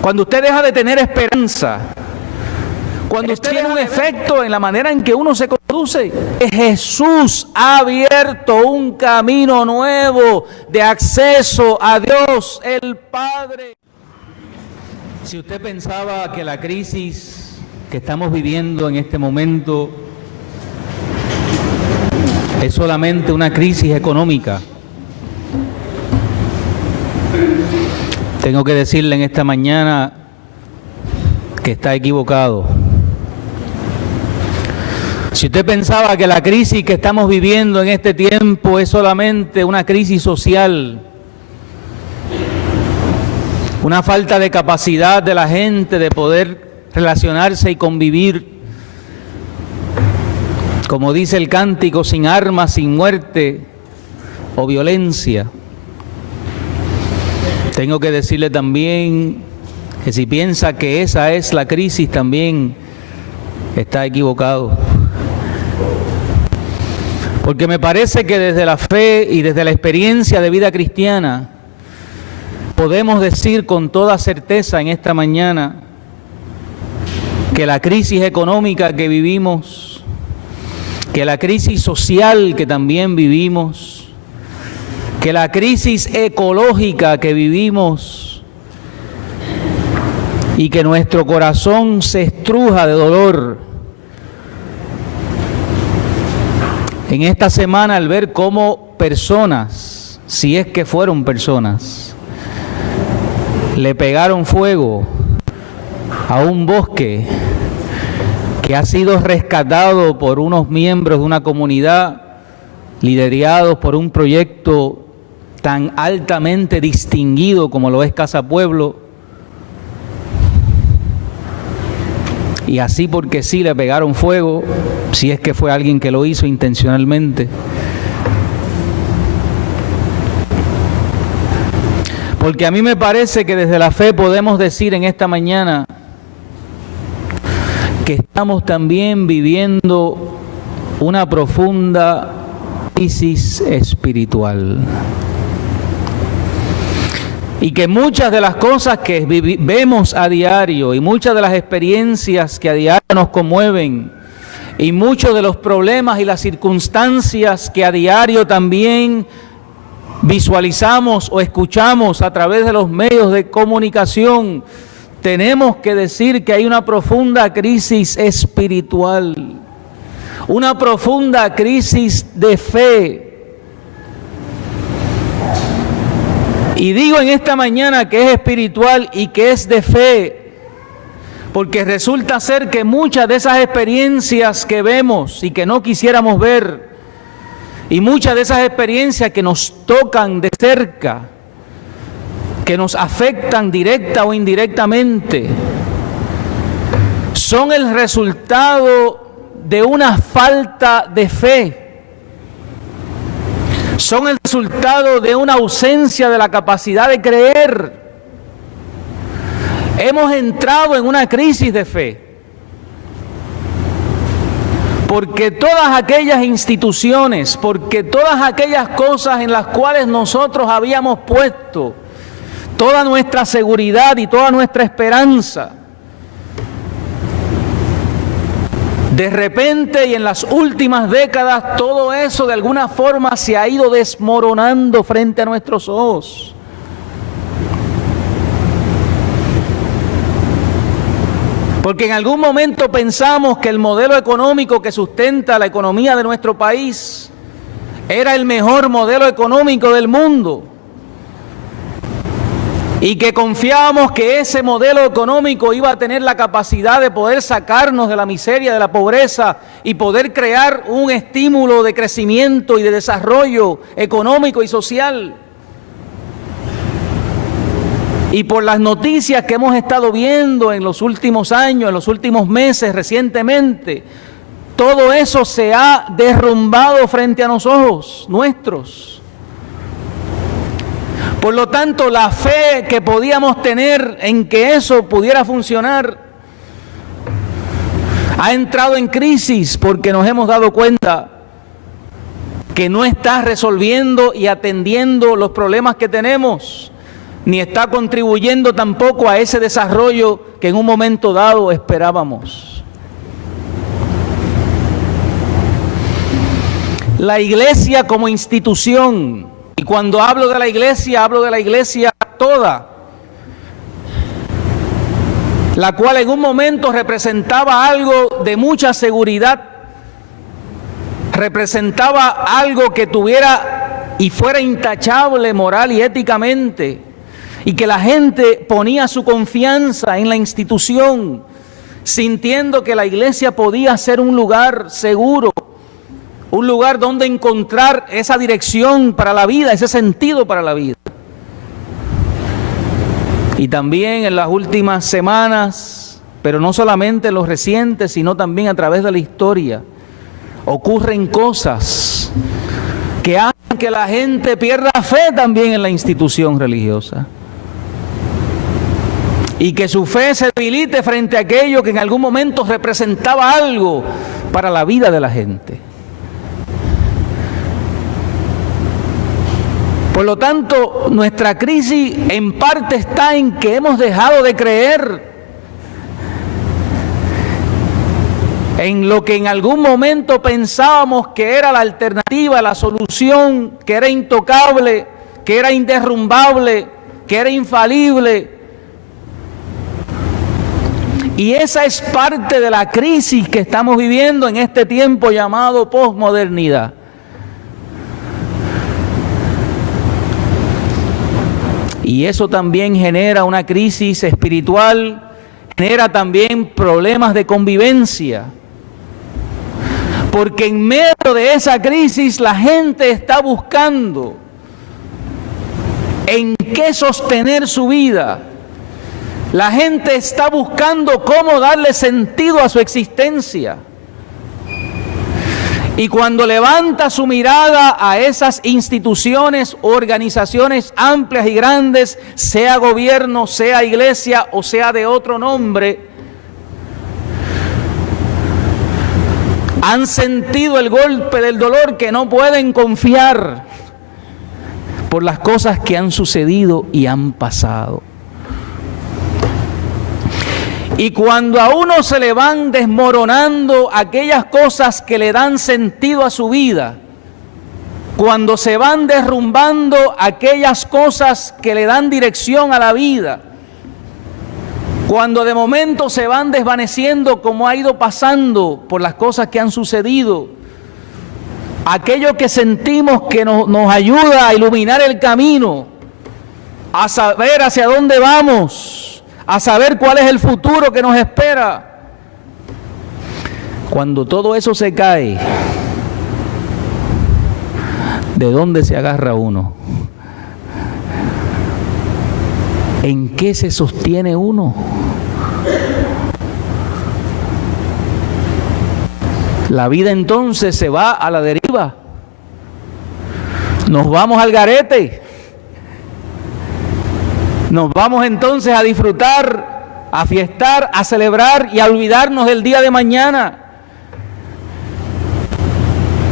Cuando usted deja de tener esperanza, cuando usted tiene un efecto en la manera en que uno se conduce, Jesús ha abierto un camino nuevo de acceso a Dios el Padre. Si usted pensaba que la crisis que estamos viviendo en este momento es solamente una crisis económica, tengo que decirle en esta mañana que está equivocado. Si usted pensaba que la crisis que estamos viviendo en este tiempo es solamente una crisis social, una falta de capacidad de la gente de poder relacionarse y convivir, como dice el cántico, sin armas, sin muerte o violencia, tengo que decirle también que si piensa que esa es la crisis, también está equivocado. Porque me parece que desde la fe y desde la experiencia de vida cristiana podemos decir con toda certeza en esta mañana que la crisis económica que vivimos, que la crisis social que también vivimos, que la crisis ecológica que vivimos y que nuestro corazón se estruja de dolor en esta semana al ver cómo personas, si es que fueron personas, le pegaron fuego a un bosque que ha sido rescatado por unos miembros de una comunidad liderados por un proyecto tan altamente distinguido como lo es Casa Pueblo, y así porque sí le pegaron fuego, si es que fue alguien que lo hizo intencionalmente. Porque a mí me parece que desde la fe podemos decir en esta mañana que estamos también viviendo una profunda crisis espiritual. Y que muchas de las cosas que vemos a diario y muchas de las experiencias que a diario nos conmueven y muchos de los problemas y las circunstancias que a diario también visualizamos o escuchamos a través de los medios de comunicación, tenemos que decir que hay una profunda crisis espiritual, una profunda crisis de fe. Y digo en esta mañana que es espiritual y que es de fe, porque resulta ser que muchas de esas experiencias que vemos y que no quisiéramos ver, y muchas de esas experiencias que nos tocan de cerca, que nos afectan directa o indirectamente, son el resultado de una falta de fe. Son el resultado de una ausencia de la capacidad de creer. Hemos entrado en una crisis de fe, porque todas aquellas instituciones, porque todas aquellas cosas en las cuales nosotros habíamos puesto toda nuestra seguridad y toda nuestra esperanza, de repente y en las últimas décadas, todo eso de alguna forma se ha ido desmoronando frente a nuestros ojos. Porque en algún momento pensamos que el modelo económico que sustenta la economía de nuestro país era el mejor modelo económico del mundo. Y que confiábamos que ese modelo económico iba a tener la capacidad de poder sacarnos de la miseria, de la pobreza y poder crear un estímulo de crecimiento y de desarrollo económico y social. Y por las noticias que hemos estado viendo en los últimos años, en los últimos meses, recientemente, todo eso se ha derrumbado frente a los ojos nuestros. Por lo tanto, la fe que podíamos tener en que eso pudiera funcionar ha entrado en crisis porque nos hemos dado cuenta que no está resolviendo y atendiendo los problemas que tenemos. ni está contribuyendo tampoco a ese desarrollo que en un momento dado esperábamos. La iglesia como institución, y cuando hablo de la iglesia toda, la cual en un momento representaba algo de mucha seguridad, representaba algo que tuviera y fuera intachable moral y éticamente, y que la gente ponía su confianza en la institución, sintiendo que la iglesia podía ser un lugar seguro, un lugar donde encontrar esa dirección para la vida, ese sentido para la vida. Y también en las últimas semanas, pero no solamente en los recientes, sino también a través de la historia, ocurren cosas que hacen que la gente pierda fe también en la institución religiosa. Y que su fe se debilite frente a aquello que en algún momento representaba algo para la vida de la gente. Por lo tanto, nuestra crisis en parte está en que hemos dejado de creer en lo que en algún momento pensábamos que era la alternativa, la solución, que era intocable, que era inderrumbable, que era infalible. Y esa es parte de la crisis que estamos viviendo en este tiempo llamado posmodernidad. Y eso también genera una crisis espiritual, genera también problemas de convivencia. Porque en medio de esa crisis la gente está buscando en qué sostener su vida. La gente está buscando cómo darle sentido a su existencia. Y cuando levanta su mirada a esas instituciones, organizaciones amplias y grandes, sea gobierno, sea iglesia o sea de otro nombre, han sentido el golpe del dolor que no pueden confiar por las cosas que han sucedido y han pasado. Y cuando a uno se le van desmoronando aquellas cosas que le dan sentido a su vida, cuando se van derrumbando aquellas cosas que le dan dirección a la vida, cuando de momento se van desvaneciendo como ha ido pasando por las cosas que han sucedido, aquello que sentimos que nos ayuda a iluminar el camino, a saber hacia dónde vamos, a saber cuál es el futuro que nos espera. Cuando todo eso se cae, ¿de dónde se agarra uno? ¿En qué se sostiene uno? La vida entonces se va a la deriva. Nos vamos al garete. Nos vamos entonces a disfrutar, a fiestar, a celebrar y a olvidarnos del día de mañana.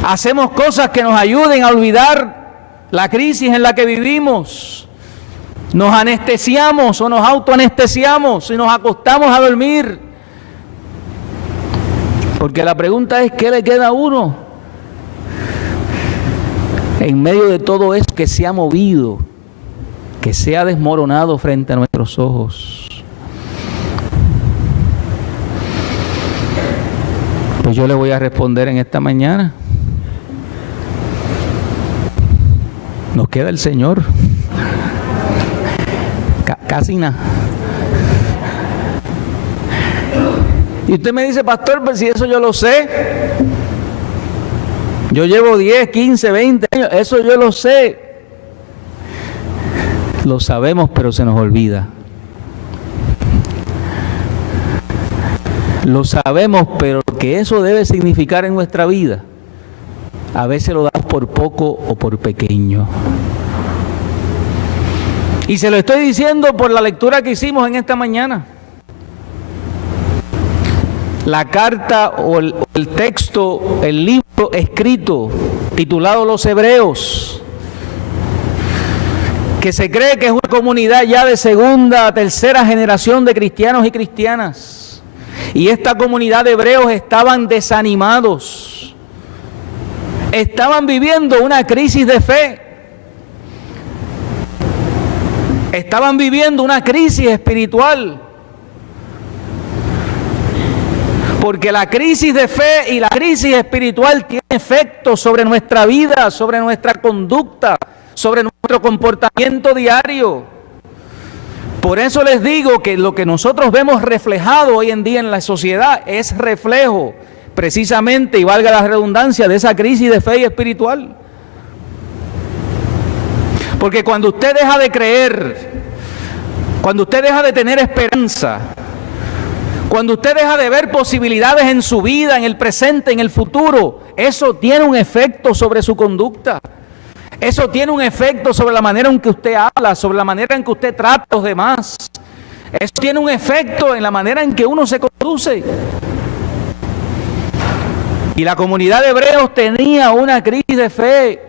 Hacemos cosas que nos ayuden a olvidar la crisis en la que vivimos. Nos anestesiamos o nos autoanestesiamos y nos acostamos a dormir. Porque la pregunta es, ¿qué le queda a uno? En medio de todo eso que se ha movido, que se ha desmoronado frente a nuestros ojos. Pues yo le voy a responder en esta mañana. Nos queda el Señor. Casi nada. Y usted me dice, pastor, pues si eso yo lo sé. Yo llevo 10, 15, 20 años, eso yo lo sé. Lo sabemos, pero se nos olvida. Lo sabemos, pero lo que eso debe significar en nuestra vida, a veces lo damos por poco o por pequeño. Y se lo estoy diciendo por la lectura que hicimos en esta mañana. La carta o el texto, el libro escrito, titulado Los Hebreos, que se cree que es una comunidad ya de segunda, tercera generación de cristianos y cristianas. Y esta comunidad de hebreos estaban desanimados. Estaban viviendo una crisis de fe. Estaban viviendo una crisis espiritual. Porque la crisis de fe y la crisis espiritual tiene efectos sobre nuestra vida, sobre nuestra conducta, sobre nuestro comportamiento diario. Por eso les digo que lo que nosotros vemos reflejado hoy en día en la sociedad es reflejo, precisamente, y valga la redundancia, de esa crisis de fe y espiritual. Porque cuando usted deja de creer, cuando usted deja de tener esperanza, cuando usted deja de ver posibilidades en su vida, en el presente, en el futuro, eso tiene un efecto sobre su conducta. Eso tiene un efecto sobre la manera en que usted habla, sobre la manera en que usted trata a los demás. Eso tiene un efecto en la manera en que uno se conduce. Y la comunidad de hebreos tenía una crisis de fe,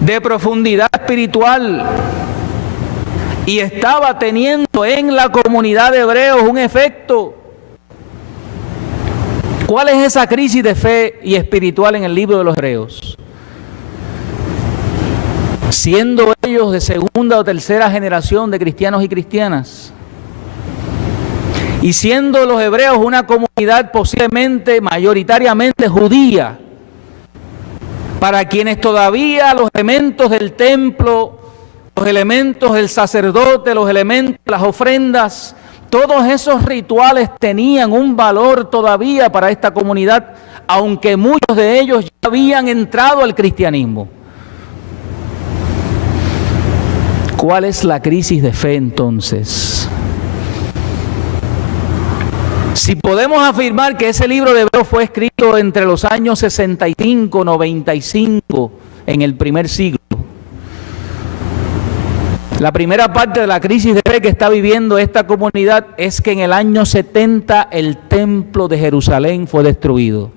de profundidad espiritual. Y estaba teniendo en la comunidad de hebreos un efecto. ¿Cuál es esa crisis de fe y espiritual en el libro de los Hebreos? Siendo ellos de segunda o tercera generación de cristianos y cristianas, y siendo los hebreos una comunidad posiblemente mayoritariamente judía, para quienes todavía los elementos del templo, los elementos del sacerdote, los elementos de las ofrendas, todos esos rituales tenían un valor todavía para esta comunidad, aunque muchos de ellos ya habían entrado al cristianismo. ¿Cuál es la crisis de fe entonces? Si podemos afirmar que ese libro de Hebreos fue escrito entre los años 65 y 95 en el primer siglo, la primera parte de la crisis de fe que está viviendo esta comunidad es que en el año 70 el templo de Jerusalén fue destruido.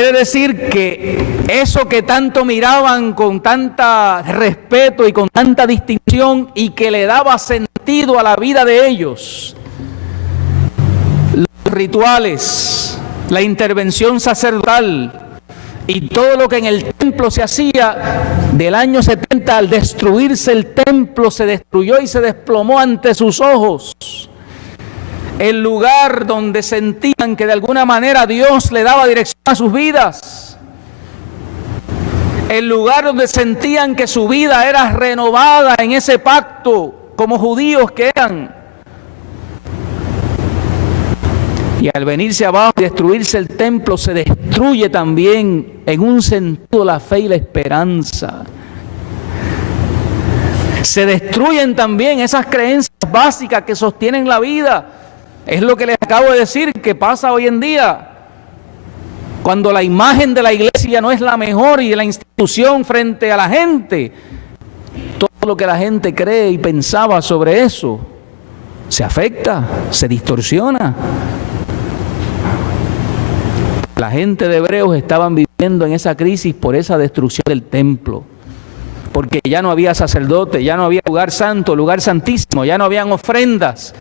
Quiere decir que eso que tanto miraban con tanta respeto y con tanta distinción y que le daba sentido a la vida de ellos, los rituales, la intervención sacerdotal y todo lo que en el templo se hacía, del año 70 al destruirse el templo se destruyó y se desplomó ante sus ojos. El lugar donde sentían que de alguna manera Dios le daba dirección a sus vidas. El lugar donde sentían que su vida era renovada en ese pacto, como judíos que eran. Y al venirse abajo y destruirse el templo, se destruye también en un sentido la fe y la esperanza. Se destruyen también esas creencias básicas que sostienen la vida. Es lo que les acabo de decir que pasa hoy en día. Cuando la imagen de la iglesia no es la mejor y de la institución frente a la gente, todo lo que la gente cree y pensaba sobre eso se afecta, se distorsiona. La gente de Hebreos estaban viviendo en esa crisis por esa destrucción del templo. Porque ya no había sacerdote, ya no había lugar santo, lugar santísimo, ya no habían ofrendas,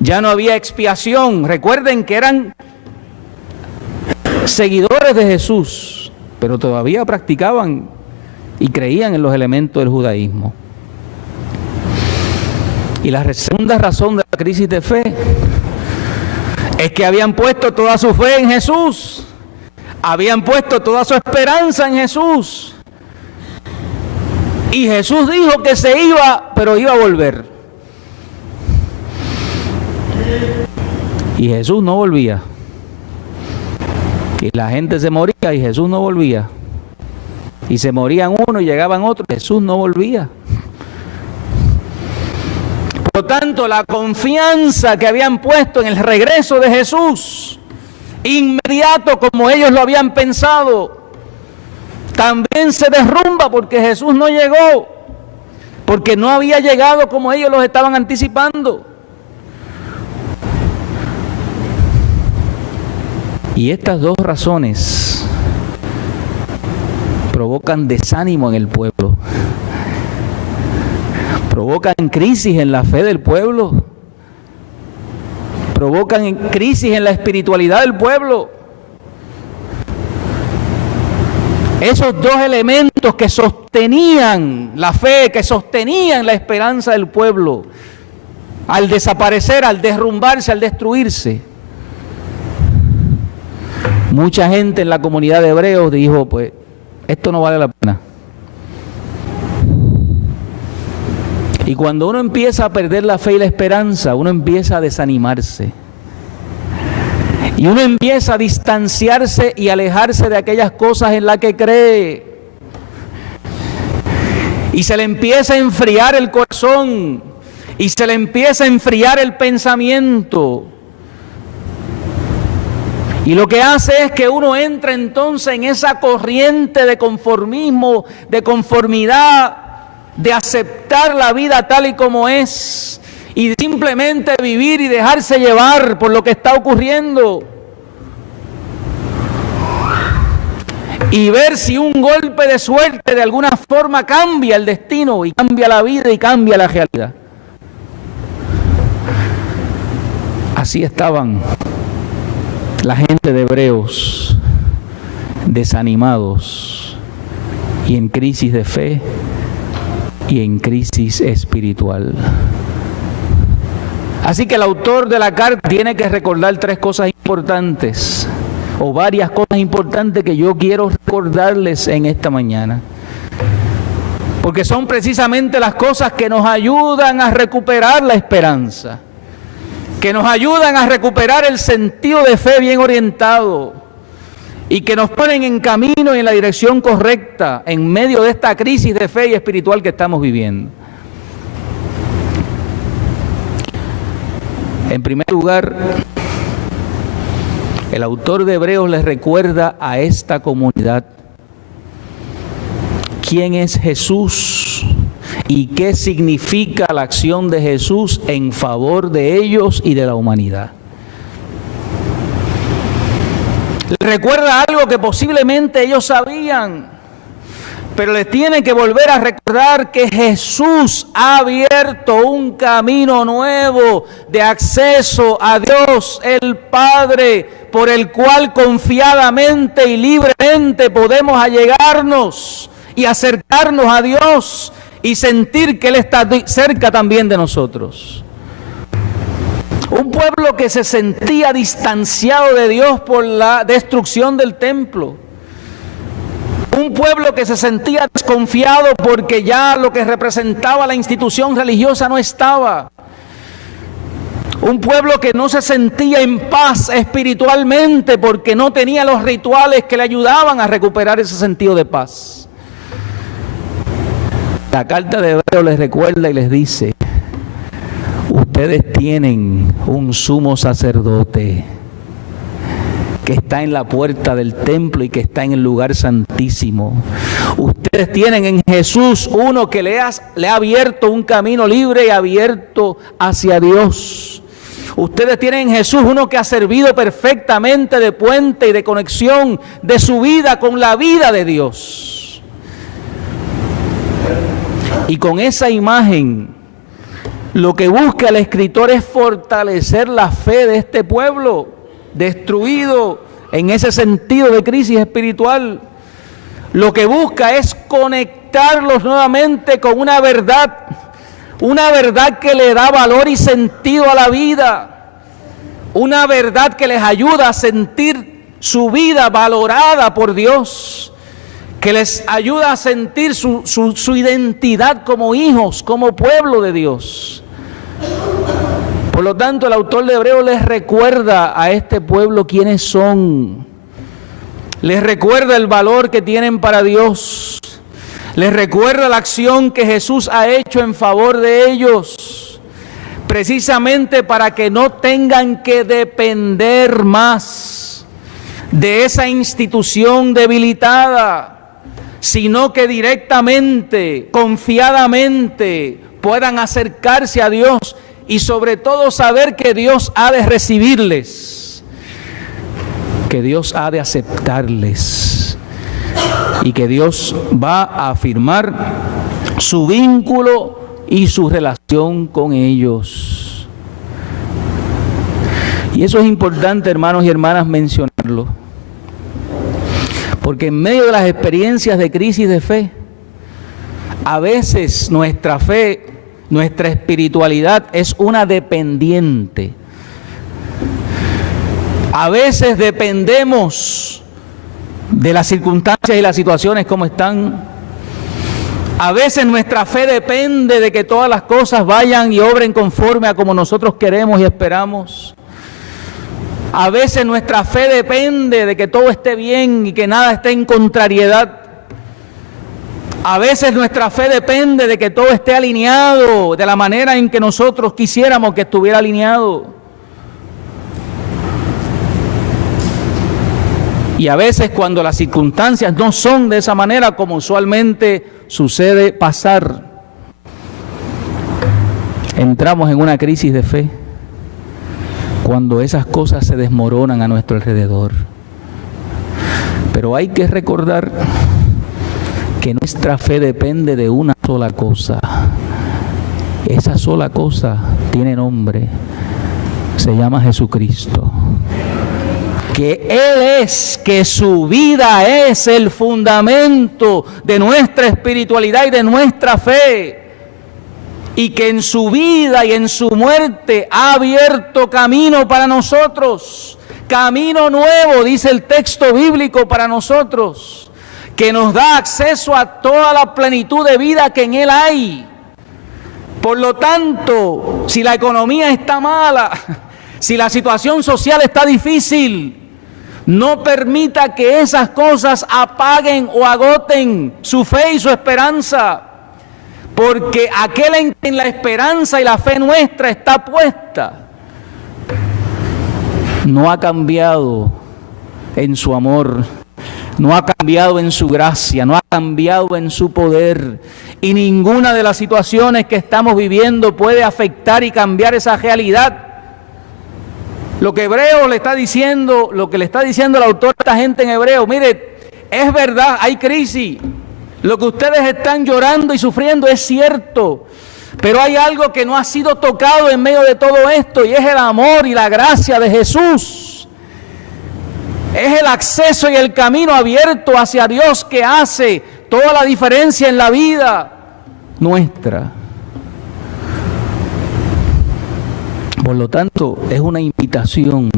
ya no había expiación. Recuerden que eran seguidores de Jesús, pero todavía practicaban y creían en los elementos del judaísmo. Y la segunda razón de la crisis de fe es que habían puesto toda su fe en Jesús, habían puesto toda su esperanza en Jesús. Y Jesús dijo que se iba, pero iba a volver. Y Jesús no volvía. Y la gente se moría y Jesús no volvía. Y se morían unos y llegaban otros, Jesús no volvía. Por lo tanto, la confianza que habían puesto en el regreso de Jesús, inmediato como ellos lo habían pensado, también se derrumba porque Jesús no llegó, porque no había llegado como ellos los estaban anticipando. Y estas dos razones provocan desánimo en el pueblo, provocan crisis en la fe del pueblo, provocan crisis en la espiritualidad del pueblo. Esos dos elementos que sostenían la fe, que sostenían la esperanza del pueblo, al desaparecer, al derrumbarse, al destruirse, mucha gente en la comunidad de hebreos dijo, pues, esto no vale la pena. Y cuando uno empieza a perder la fe y la esperanza, uno empieza a desanimarse. Y uno empieza a distanciarse y alejarse de aquellas cosas en las que cree. Y se le empieza a enfriar el corazón. Y se le empieza a enfriar el pensamiento. Y lo que hace es que uno entra entonces en esa corriente de conformismo, de conformidad, de aceptar la vida tal y como es y simplemente vivir y dejarse llevar por lo que está ocurriendo y ver si un golpe de suerte de alguna forma cambia el destino y cambia la vida y cambia la realidad. Así estaban la gente de Hebreos, desanimados y en crisis de fe y en crisis espiritual. Así que el autor de la carta tiene que recordar tres cosas importantes, o varias cosas importantes que yo quiero recordarles en esta mañana. Porque son precisamente las cosas que nos ayudan a recuperar la esperanza, que nos ayudan a recuperar el sentido de fe bien orientado y que nos ponen en camino y en la dirección correcta en medio de esta crisis de fe y espiritual que estamos viviendo. En primer lugar, el autor de Hebreos les recuerda a esta comunidad quién es Jesús y qué significa la acción de Jesús en favor de ellos y de la humanidad. Les recuerda algo que posiblemente ellos sabían, pero les tienen que volver a recordar que Jesús ha abierto un camino nuevo de acceso a Dios el Padre, por el cual confiadamente y libremente podemos allegarnos y acercarnos a Dios y sentir que Él está cerca también de nosotros. Un pueblo que se sentía distanciado de Dios por la destrucción del templo. Un pueblo que se sentía desconfiado porque ya lo que representaba la institución religiosa no estaba. Un pueblo que no se sentía en paz espiritualmente porque no tenía los rituales que le ayudaban a recuperar ese sentido de paz. La carta de Hebreos les recuerda y les dice: ustedes tienen un sumo sacerdote que está en la puerta del templo y que está en el lugar santísimo. Ustedes tienen en Jesús uno que le ha abierto un camino libre y abierto hacia Dios. Ustedes tienen en Jesús uno que ha servido perfectamente de puente y de conexión de su vida con la vida de Dios. Y con esa imagen, lo que busca el escritor es fortalecer la fe de este pueblo destruido en ese sentido de crisis espiritual. Lo que busca es conectarlos nuevamente con una verdad que le da valor y sentido a la vida, una verdad que les ayuda a sentir su vida valorada por Dios, que les ayuda a sentir su identidad como hijos, como pueblo de Dios. Por lo tanto, el autor de Hebreos les recuerda a este pueblo quiénes son. Les recuerda el valor que tienen para Dios. Les recuerda la acción que Jesús ha hecho en favor de ellos, precisamente para que no tengan que depender más de esa institución debilitada, sino que directamente, confiadamente, puedan acercarse a Dios y sobre todo saber que Dios ha de recibirles, que Dios ha de aceptarles, y que Dios va a afirmar su vínculo y su relación con ellos. Y eso es importante, hermanos y hermanas, mencionarlo, porque en medio de las experiencias de crisis de fe, a veces nuestra fe, nuestra espiritualidad es una dependiente. A veces dependemos de las circunstancias y las situaciones como están. A veces nuestra fe depende de que todas las cosas vayan y obren conforme a como nosotros queremos y esperamos. A veces nuestra fe depende de que todo esté bien y que nada esté en contrariedad. A veces nuestra fe depende de que todo esté alineado de la manera en que nosotros quisiéramos que estuviera alineado. Y a veces cuando las circunstancias no son de esa manera como usualmente suele pasar, entramos en una crisis de fe cuando esas cosas se desmoronan a nuestro alrededor. Pero hay que recordar que nuestra fe depende de una sola cosa. Esa sola cosa tiene nombre, se llama Jesucristo. Que Él es, que su vida es el fundamento de nuestra espiritualidad y de nuestra fe. Y que en su vida y en su muerte ha abierto camino para nosotros. Camino nuevo, dice el texto bíblico, para nosotros, que nos da acceso a toda la plenitud de vida que en Él hay. Por lo tanto, si la economía está mala, si la situación social está difícil, no permita que esas cosas apaguen o agoten su fe y su esperanza, porque aquel en quien la esperanza y la fe nuestra está puesta, no ha cambiado en su amor, no ha cambiado en su gracia, no ha cambiado en su poder, y ninguna de las situaciones que estamos viviendo puede afectar y cambiar esa realidad. Lo que Hebreo le está diciendo, lo que le está diciendo el autor a esta gente en Hebreo, mire, es verdad, hay crisis. Lo que ustedes están llorando y sufriendo es cierto, pero hay algo que no ha sido tocado en medio de todo esto, y es el amor y la gracia de Jesús. Es el acceso y el camino abierto hacia Dios que hace toda la diferencia en la vida nuestra. Por lo tanto, es una invitación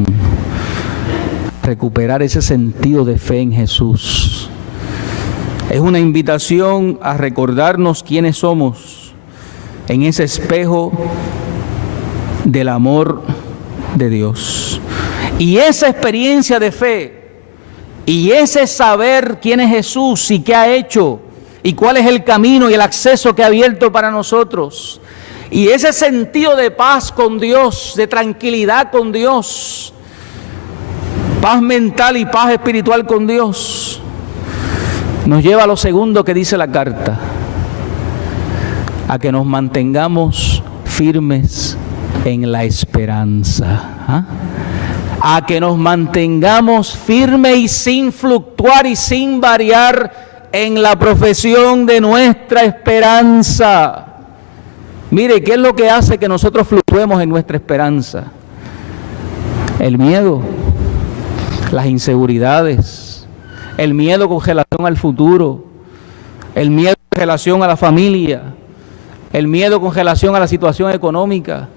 a recuperar ese sentido de fe en Jesús. Es una invitación a recordarnos quiénes somos en ese espejo del amor de Dios. Y esa experiencia de fe y ese saber quién es Jesús y qué ha hecho y cuál es el camino y el acceso que ha abierto para nosotros, y ese sentido de paz con Dios, de tranquilidad con Dios, paz mental y paz espiritual con Dios, nos lleva a lo segundo que dice la carta, a que nos mantengamos firmes en la esperanza. A que nos mantengamos firmes y sin fluctuar y sin variar en la profesión de nuestra esperanza. Mire, ¿qué es lo que hace que nosotros fluctuemos en nuestra esperanza? El miedo, las inseguridades, el miedo con relación al futuro, el miedo con relación a la familia, el miedo con relación a la situación económica,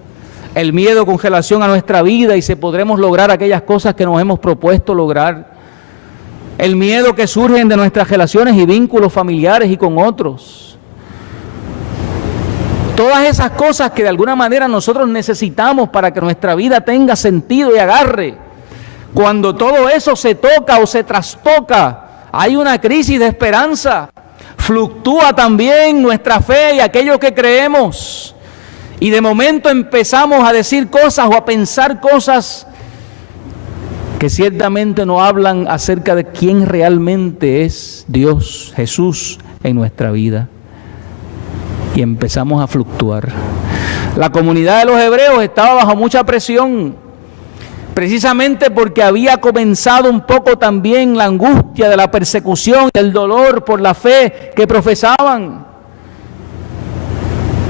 el miedo con relación a nuestra vida y si podremos lograr aquellas cosas que nos hemos propuesto lograr, el miedo que surgen de nuestras relaciones y vínculos familiares y con otros. Todas esas cosas que de alguna manera nosotros necesitamos para que nuestra vida tenga sentido y agarre. Cuando todo eso se toca o se trastoca, hay una crisis de esperanza. Fluctúa también nuestra fe y aquello que creemos. Y de momento empezamos a decir cosas o a pensar cosas que ciertamente no hablan acerca de quién realmente es Dios, Jesús, en nuestra vida. Y empezamos a fluctuar. La comunidad de los hebreos estaba bajo mucha presión, precisamente porque había comenzado un poco también la angustia de la persecución, el dolor por la fe que profesaban.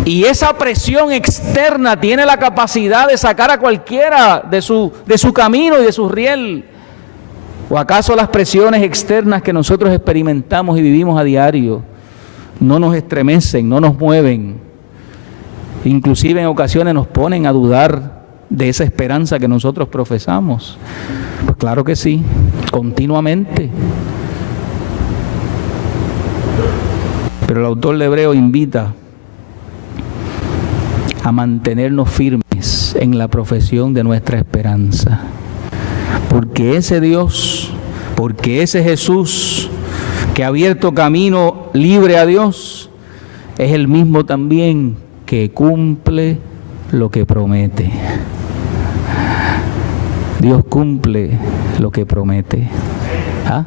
Y esa presión externa tiene la capacidad de sacar a cualquiera de su camino y de su riel. ¿O acaso las presiones externas que nosotros experimentamos y vivimos a diario no nos estremecen, no nos mueven? Inclusive en ocasiones nos ponen a dudar de esa esperanza que nosotros profesamos. Pues claro que sí, continuamente. Pero el autor de Hebreo invita a mantenernos firmes en la profesión de nuestra esperanza. Porque ese Dios, porque ese Jesús que ha abierto camino libre a Dios, es el mismo también que cumple lo que promete. Dios cumple lo que promete. ¿Ah?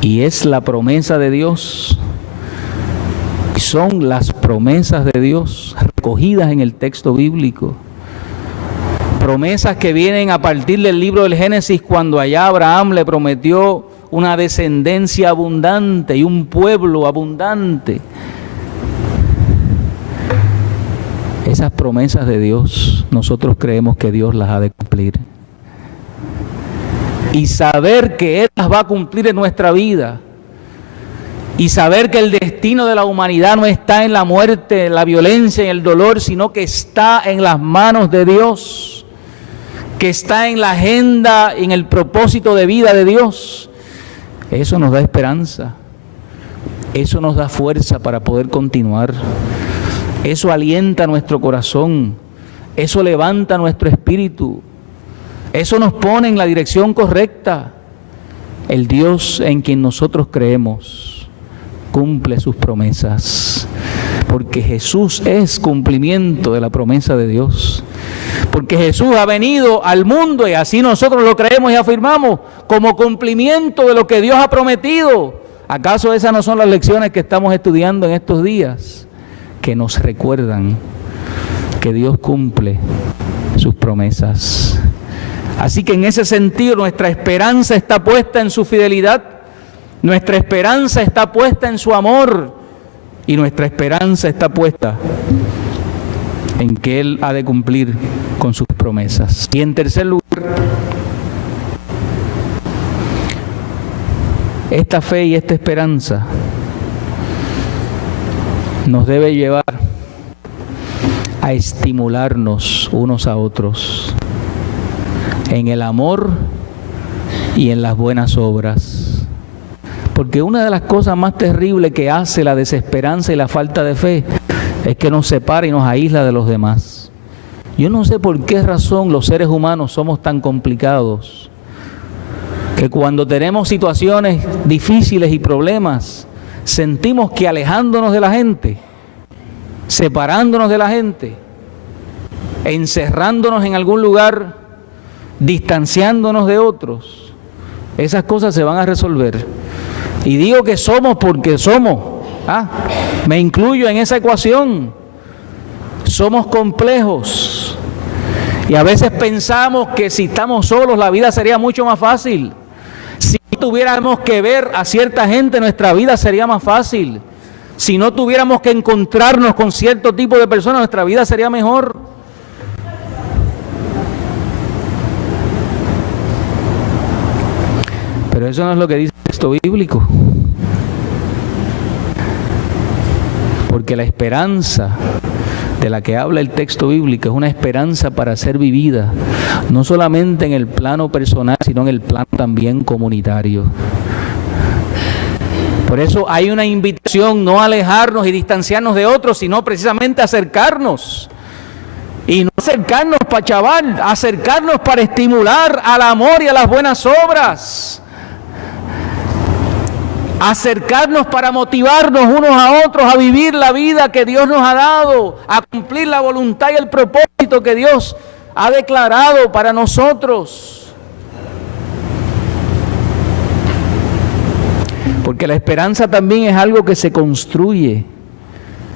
Y es la promesa de Dios. Son las promesas de Dios recogidas en el texto bíblico. Promesas que vienen a partir del libro del Génesis, cuando allá Abraham le prometió una descendencia abundante y un pueblo abundante. Esas promesas de Dios, nosotros creemos que Dios las ha de cumplir. Y saber que Él las va a cumplir en nuestra vida. Y saber que el destino de la humanidad no está en la muerte, en la violencia, en el dolor, sino que está en las manos de Dios. Que está en la agenda, en el propósito de vida de Dios. Eso nos da esperanza. Eso nos da fuerza para poder continuar. Eso alienta nuestro corazón, eso levanta nuestro espíritu, eso nos pone en la dirección correcta. El Dios en quien nosotros creemos cumple sus promesas, porque Jesús es cumplimiento de la promesa de Dios, porque Jesús ha venido al mundo y así nosotros lo creemos y afirmamos como cumplimiento de lo que Dios ha prometido. ¿Acaso esas no son las lecciones que estamos estudiando en estos días? Que nos recuerdan que Dios cumple sus promesas. Así que en ese sentido nuestra esperanza está puesta en su fidelidad, nuestra esperanza está puesta en su amor y nuestra esperanza está puesta en que Él ha de cumplir con sus promesas. Y en tercer lugar, esta fe y esta esperanza nos debe llevar a estimularnos unos a otros en el amor y en las buenas obras. Porque una de las cosas más terribles que hace la desesperanza y la falta de fe es que nos separa y nos aísla de los demás. Yo no sé por qué razón los seres humanos somos tan complicados, que cuando tenemos situaciones difíciles y problemas, sentimos que alejándonos de la gente, separándonos de la gente, encerrándonos en algún lugar, distanciándonos de otros, esas cosas se van a resolver. Y digo que somos porque somos. Me incluyo en esa ecuación. Somos complejos. Y a veces pensamos que si estamos solos la vida sería mucho más fácil. Si no tuviéramos que ver a cierta gente, nuestra vida sería más fácil. Si no tuviéramos que encontrarnos con cierto tipo de personas, nuestra vida sería mejor. Pero eso no es lo que dice el texto bíblico. Porque la esperanza de la que habla el texto bíblico es una esperanza para ser vivida, no solamente en el plano personal, sino en el plano también comunitario. Por eso hay una invitación no a alejarnos y distanciarnos de otros, sino precisamente a acercarnos. Y no acercarnos para chaval, acercarnos para estimular al amor y a las buenas obras. Acercarnos para motivarnos unos a otros a vivir la vida que Dios nos ha dado, a cumplir la voluntad y el propósito que Dios ha declarado para nosotros. Porque la esperanza también es algo que se construye,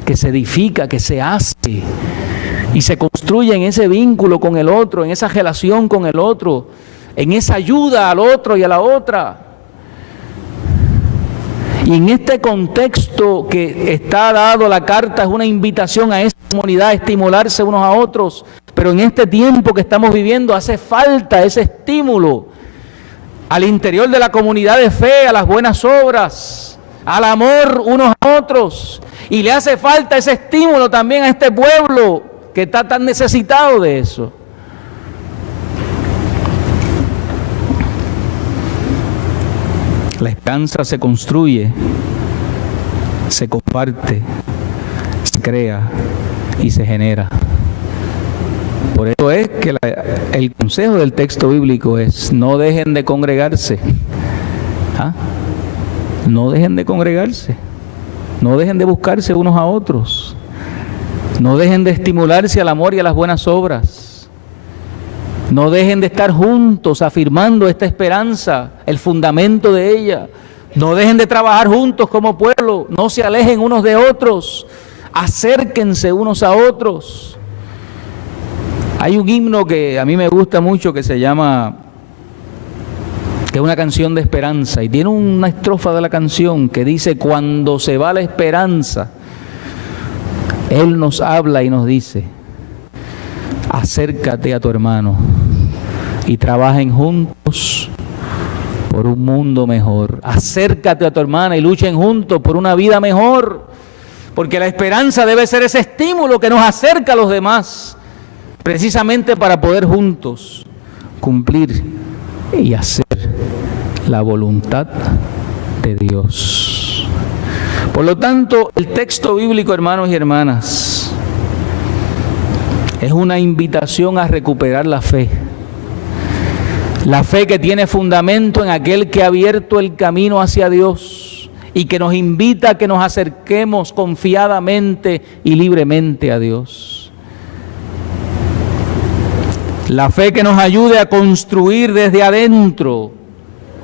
que se edifica, que se hace, y se construye en ese vínculo con el otro, en esa relación con el otro, en esa ayuda al otro y a la otra. Y en este contexto que está dado la carta es una invitación a esa comunidad a estimularse unos a otros, pero en este tiempo que estamos viviendo hace falta ese estímulo al interior de la comunidad de fe, a las buenas obras, al amor unos a otros, y le hace falta ese estímulo también a este pueblo que está tan necesitado de eso. La esperanza se construye, se comparte, se crea y se genera. Por eso es que el consejo del texto bíblico es: no dejen de congregarse. ¿Ah? No dejen de congregarse. No dejen de buscarse unos a otros. No dejen de estimularse al amor y a las buenas obras. No dejen de estar juntos afirmando esta esperanza, el fundamento de ella. No dejen de trabajar juntos como pueblo. No se alejen unos de otros. Acérquense unos a otros. Hay un himno que a mí me gusta mucho que se llama, que es una canción de esperanza, y tiene una estrofa de la canción que dice: cuando se va la esperanza, Él nos habla y nos dice: acércate a tu hermano y trabajen juntos por un mundo mejor. Acércate a tu hermana y luchen juntos por una vida mejor, porque la esperanza debe ser ese estímulo que nos acerca a los demás, precisamente para poder juntos cumplir y hacer la voluntad de Dios. Por lo tanto, el texto bíblico, hermanos y hermanas, es una invitación a recuperar la fe que tiene fundamento en aquel que ha abierto el camino hacia Dios y que nos invita a que nos acerquemos confiadamente y libremente a Dios. La fe que nos ayude a construir desde adentro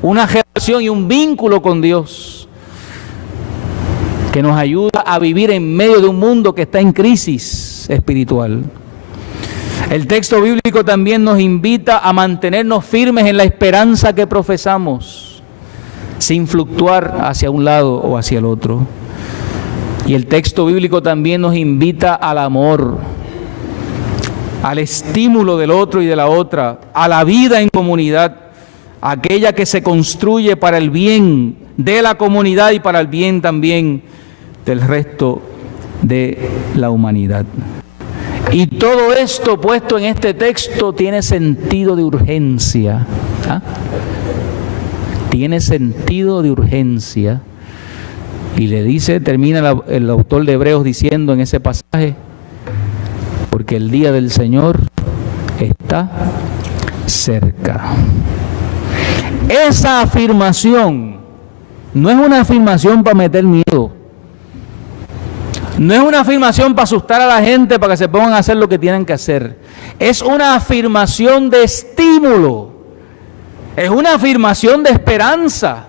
una relación y un vínculo con Dios, que nos ayuda a vivir en medio de un mundo que está en crisis espiritual. El texto bíblico también nos invita a mantenernos firmes en la esperanza que profesamos, sin fluctuar hacia un lado o hacia el otro. Y el texto bíblico también nos invita al amor, al estímulo del otro y de la otra, a la vida en comunidad, aquella que se construye para el bien de la comunidad y para el bien también del resto de la humanidad. Y todo esto puesto en este texto tiene sentido de urgencia. ¿Ah? Tiene sentido de urgencia. Y le dice, termina el autor de Hebreos diciendo en ese pasaje: porque el día del Señor está cerca. Esa afirmación no es una afirmación para meter miedo. No es una afirmación para asustar a la gente para que se pongan a hacer lo que tienen que hacer. Es una afirmación de estímulo. Es una afirmación de esperanza.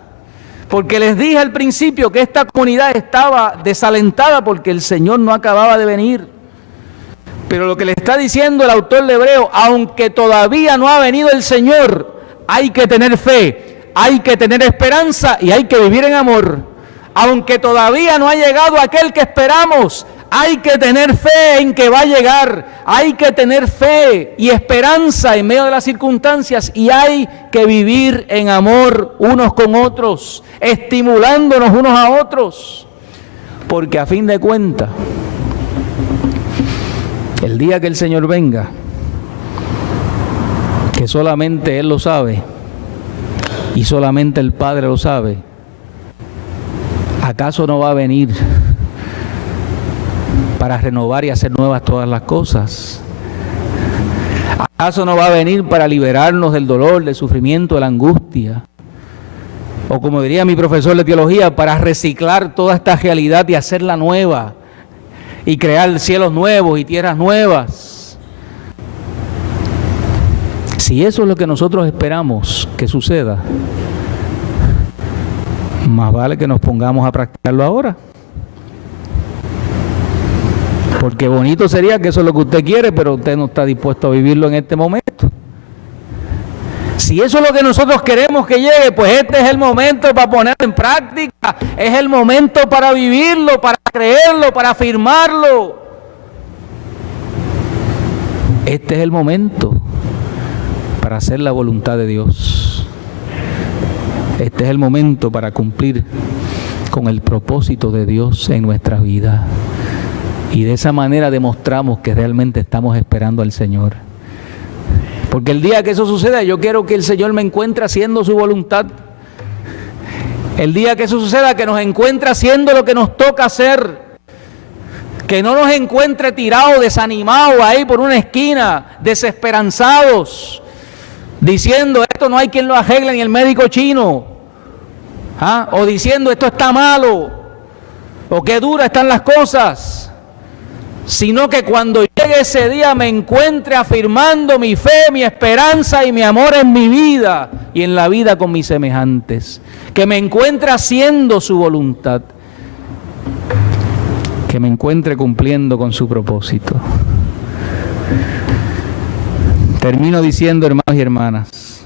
Porque les dije al principio que esta comunidad estaba desalentada porque el Señor no acababa de venir. Pero lo que le está diciendo el autor de Hebreos: aunque todavía no ha venido el Señor, hay que tener fe, hay que tener esperanza y hay que vivir en amor. Aunque todavía no ha llegado aquel que esperamos, hay que tener fe en que va a llegar. Hay que tener fe y esperanza en medio de las circunstancias, y hay que vivir en amor unos con otros, estimulándonos unos a otros. Porque a fin de cuentas, el día que el Señor venga, que solamente Él lo sabe y solamente el Padre lo sabe, ¿acaso no va a venir para renovar y hacer nuevas todas las cosas? ¿Acaso no va a venir para liberarnos del dolor, del sufrimiento, de la angustia? O como diría mi profesor de teología, para reciclar toda esta realidad y hacerla nueva, y crear cielos nuevos y tierras nuevas. Si eso es lo que nosotros esperamos que suceda, más vale que nos pongamos a practicarlo ahora. Porque bonito sería que eso es lo que usted quiere, pero usted no está dispuesto a vivirlo en este momento. Si eso es lo que nosotros queremos que llegue, pues este es el momento para ponerlo en práctica, es el momento para vivirlo, para creerlo, para afirmarlo. Este es el momento para hacer la voluntad de Dios. Este es el momento para cumplir con el propósito de Dios en nuestra vida. Y de esa manera demostramos que realmente estamos esperando al Señor. Porque el día que eso suceda, yo quiero que el Señor me encuentre haciendo su voluntad. El día que eso suceda, que nos encuentre haciendo lo que nos toca hacer. Que no nos encuentre tirados, desanimados ahí por una esquina, desesperanzados, diciendo esto no hay quien lo arregle ni el médico chino. O diciendo esto está malo, o qué duras están las cosas. Sino que cuando llegue ese día me encuentre afirmando mi fe, mi esperanza y mi amor en mi vida y en la vida con mis semejantes. Que me encuentre haciendo su voluntad. Que me encuentre cumpliendo con su propósito. Termino diciendo, hermanos y hermanas,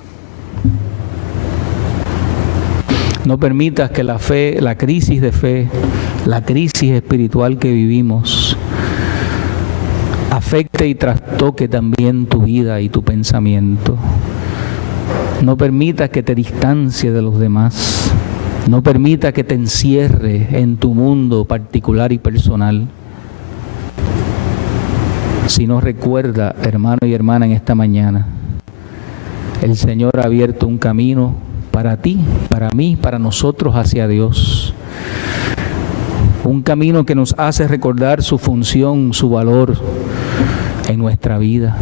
no permitas que la fe, la crisis de fe, la crisis espiritual que vivimos, afecte y trastoque también tu vida y tu pensamiento. No permitas que te distancie de los demás. No permitas que te encierre en tu mundo particular y personal. Sino recuerda, hermano y hermana, en esta mañana, el Señor ha abierto un camino para ti, para mí, para nosotros hacia Dios. Un camino que nos hace recordar su función, su valor en nuestra vida.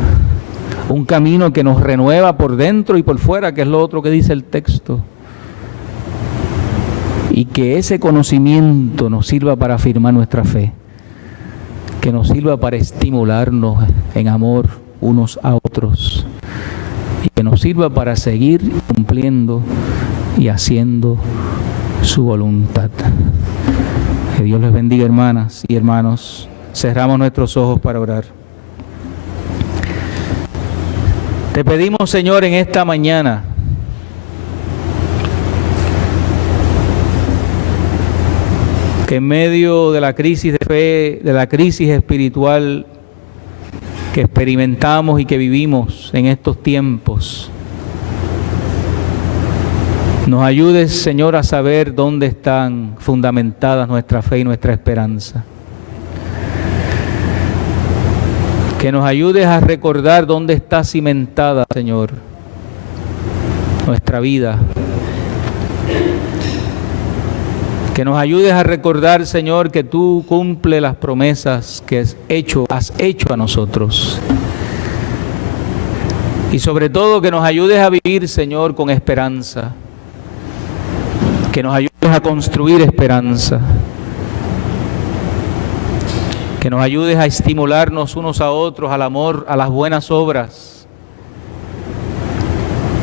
Un camino que nos renueva por dentro y por fuera, que es lo otro que dice el texto. Y que ese conocimiento nos sirva para afirmar nuestra fe. Que nos sirva para estimularnos en amor unos a otros. Y que nos sirva para seguir cumpliendo y haciendo su voluntad. Que Dios les bendiga, hermanas y hermanos. Cerramos nuestros ojos para orar. Te pedimos, Señor, en esta mañana, que en medio de la crisis de fe, de la crisis espiritual que experimentamos y que vivimos en estos tiempos, nos ayudes, Señor, a saber dónde están fundamentadas nuestra fe y nuestra esperanza. Que nos ayudes a recordar dónde está cimentada, Señor, nuestra vida. Que nos ayudes a recordar, Señor, que tú cumples las promesas que has hecho a nosotros. Y sobre todo que nos ayudes a vivir, Señor, con esperanza. Que nos ayudes a construir esperanza. Que nos ayudes a estimularnos unos a otros al amor, a las buenas obras.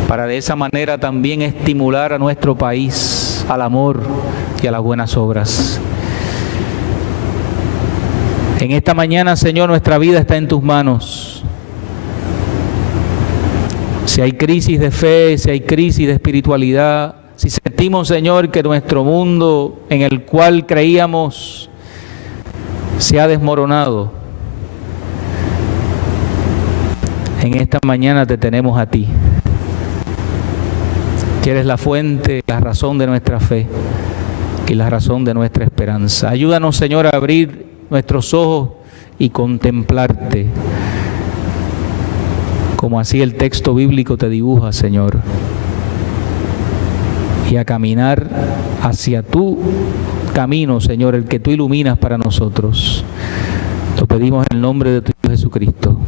Para de esa manera también estimular a nuestro país al amor y a las buenas obras. En esta mañana, Señor, nuestra vida está en tus manos. Si hay crisis de fe, si hay crisis de espiritualidad, si sentimos, Señor, que nuestro mundo en el cual creíamos se ha desmoronado, en esta mañana te tenemos a ti, que eres la fuente, la razón de nuestra fe y la razón de nuestra esperanza. Ayúdanos, Señor, a abrir nuestros ojos y contemplarte, como así el texto bíblico te dibuja, Señor, y a caminar hacia tu camino, Señor, el que tú iluminas para nosotros. Lo pedimos en el nombre de tu Hijo Jesucristo.